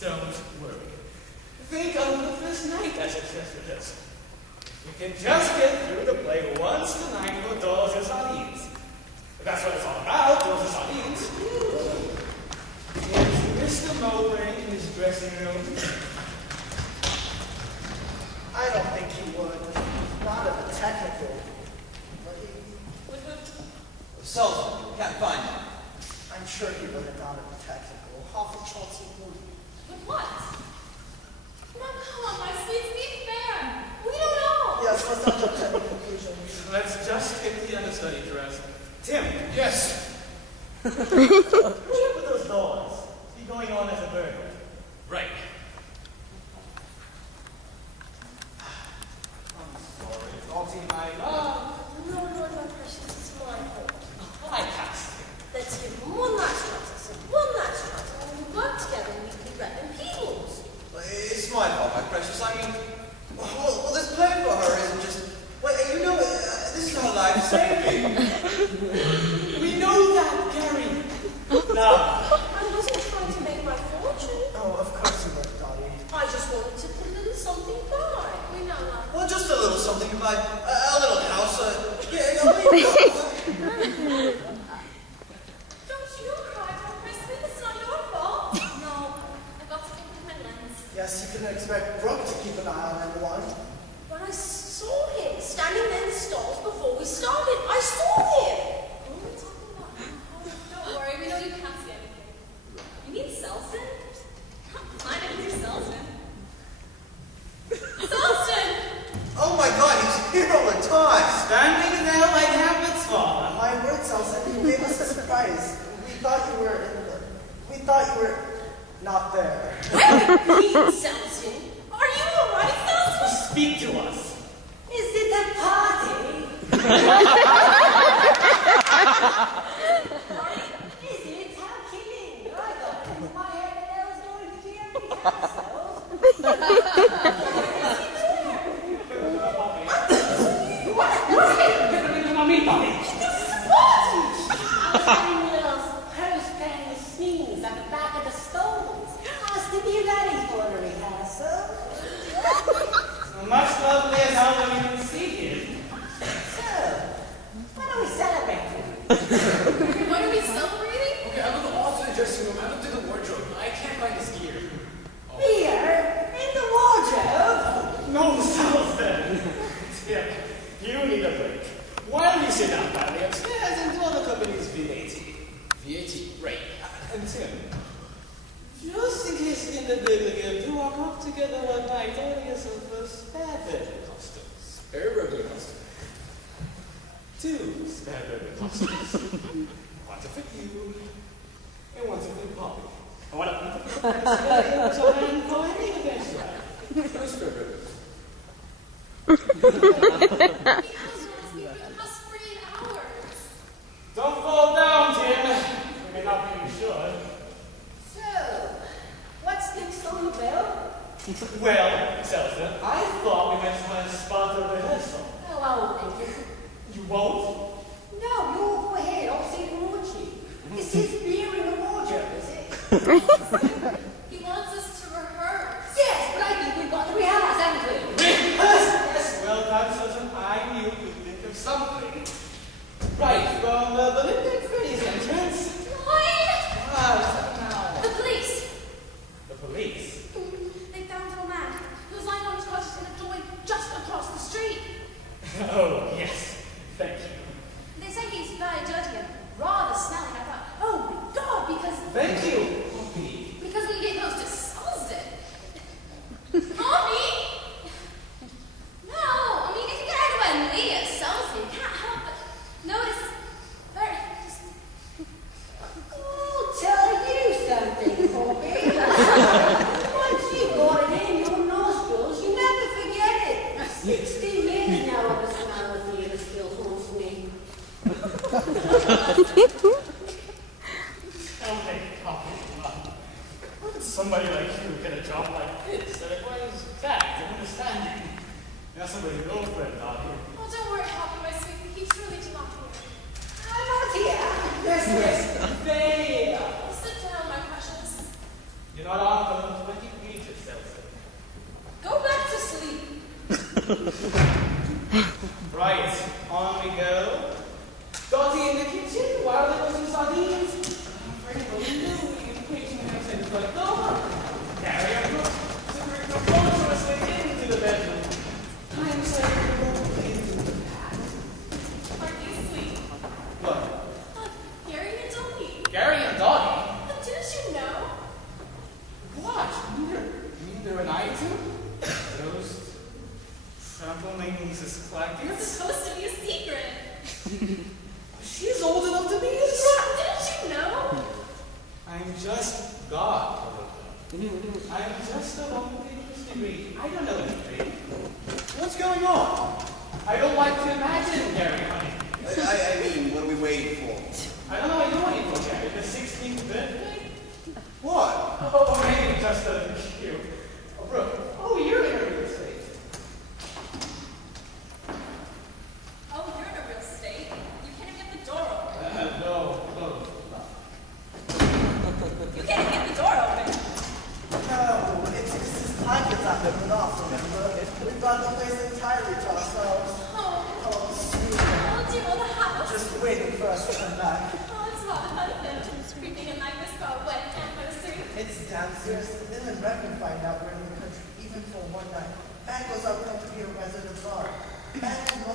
Don't worry. Think of the first night as a treasure. You can just get through to play once tonight for Dolls and Sardines. That's what it's all about, Dolls and Sardines. Here's Mr. Mowbray in his dressing room. I don't think he would. Not at the technical. But he... Sullivan, can't find him. I'm sure he would have not at the technical. Half a chance he would. But what? Now come on, my sweets, be fair. We don't know. Yes, let's not jump to any conclusions. Let's just get the understudy dressed. Tim. Yes. What's up with those dolls? He going on as a burglar. Right. I'm sorry, Lottie, my love. No, my precious, it's my fault. I cast him. Let's give him one last chance, one last chance, and when we work together, we can rep in peoples. It's my fault, my precious. I mean, well, this play for her isn't just... Wait, you know, this is how life saved me. We know that, Gary. Now, I wasn't trying to make my fortune. Oh, of course you would, Dottie. I just wanted to put a little something by. We know that. Well, just a little something to buy. A little house. Yeah, there you go. Don't you cry for Christmas, it's not your fault. No, I've got to think with my lens. Yes, you can expect Brooke to keep an eye on everyone. But I saw him standing there in the stalls before we started. I saw him. What are we talking about? Oh, don't worry, we know you can't see anything. You mean Selson? I know you're Selson. Selson! Oh my God, he's here all the time. standing there like habits fall. My word, Selson, you gave us a surprise. We thought you were not there. Pete Selson? Are you alright, Selson? Speak to us. Is it a party? Is it? How kidding? I thought it was my head that I was going to be every Sneeze at the back of the stones. Has to be ready for the rehearsal. Much lovely as how we can see him. So, what are we celebrating? What are we celebrating? Okay, I looked all through the dressing room. I looked through the wardrobe. I can't find his gear. Beer in the wardrobe. No, Salazar. Tim, you need a break. Why don't you sit down quietly upstairs and draw the company's VAT? VAT, right. And Tim, just in case in the building to walk off together one night, only as a spare bedroom costume. Spare burglar costume. 2 spare bedroom costumes. One to fit you, and one to fit Polly. And one to put the together in time for any eventuality. No spare burglar. Us 3 hours. Don't fall down, Tim. You may not be sure. So, what's next on the bill? Well, Seltzer, I thought we might try and spot a rehearsal. Oh, I won't make it. You won't? No, you go ahead. I'll see the orgy. Is his beer in the wardrobe, is it? He wants us to rehearse. Yes, but I think we've got to rehearse, haven't we? Yes, well done, Seltzer. I knew you'd think of something. Right, from the Lincoln Freddy's entrance. Lloyd! Ah, The police. the police. They found a man who was lying on his couch in a doorway just across the street. Oh, yes. Thank you. They say he's very dirty and rather smelly. I thought, oh my God, Thank you, Poppy. because we get close to Salsden. Mommy! No, I mean, if you get anywhere near Salsden, you can't help but notice very I'll tell you something, Poppy. Once you've got it in your nostrils, you never forget it. 60 years now of the smell of theatre still haunts me. Oh, my Poppy. How did somebody like you get a job like this that requires tact and understanding? Now somebody's girlfriend out here. Oh, don't worry, Poppy, my sweetie. He truly did not worry. I'm not here. Yes, yes. There! Sit down, my precious. You're not armed, Right, on we go. Dottie in the kitchen, while there was some sardines. Frank will know you occasionally have to put door. Carry a book, preposterously into the bedroom. I'm saying into the past. Aren't you sweet? What? Gary and Dottie. Gary and Dottie? But didn't you know? What? Neither and I too? Those trample my niece's It's clackers? supposed to be a secret. She's old enough to be a trap. Didn't you know? I'm just God. I'm just a one-page degree. I don't know anything. What's going on? I don't like to imagine, Gary, honey. I mean, what are we waiting for? I don't know what you're waiting for, Gary. The 16th birthday? What? Oh, maybe just a cute. Oh, Brooke. Oh, you're in a real estate. Oh, you're in a real state. You can't even get the door open. No. You can't even get the door open. No, it's this package I've been put off, remember? We've got the place entirely to ourselves. Oh, Oh, sweet. oh, do you know the house? Just waiting for us to come back. Oh, it's not husband. Creeping in like this for a wedding anniversary. It's downstairs. Then and Brett can find out we're in the country, even for one night. Bangles are going to be a resident bar. Bangles must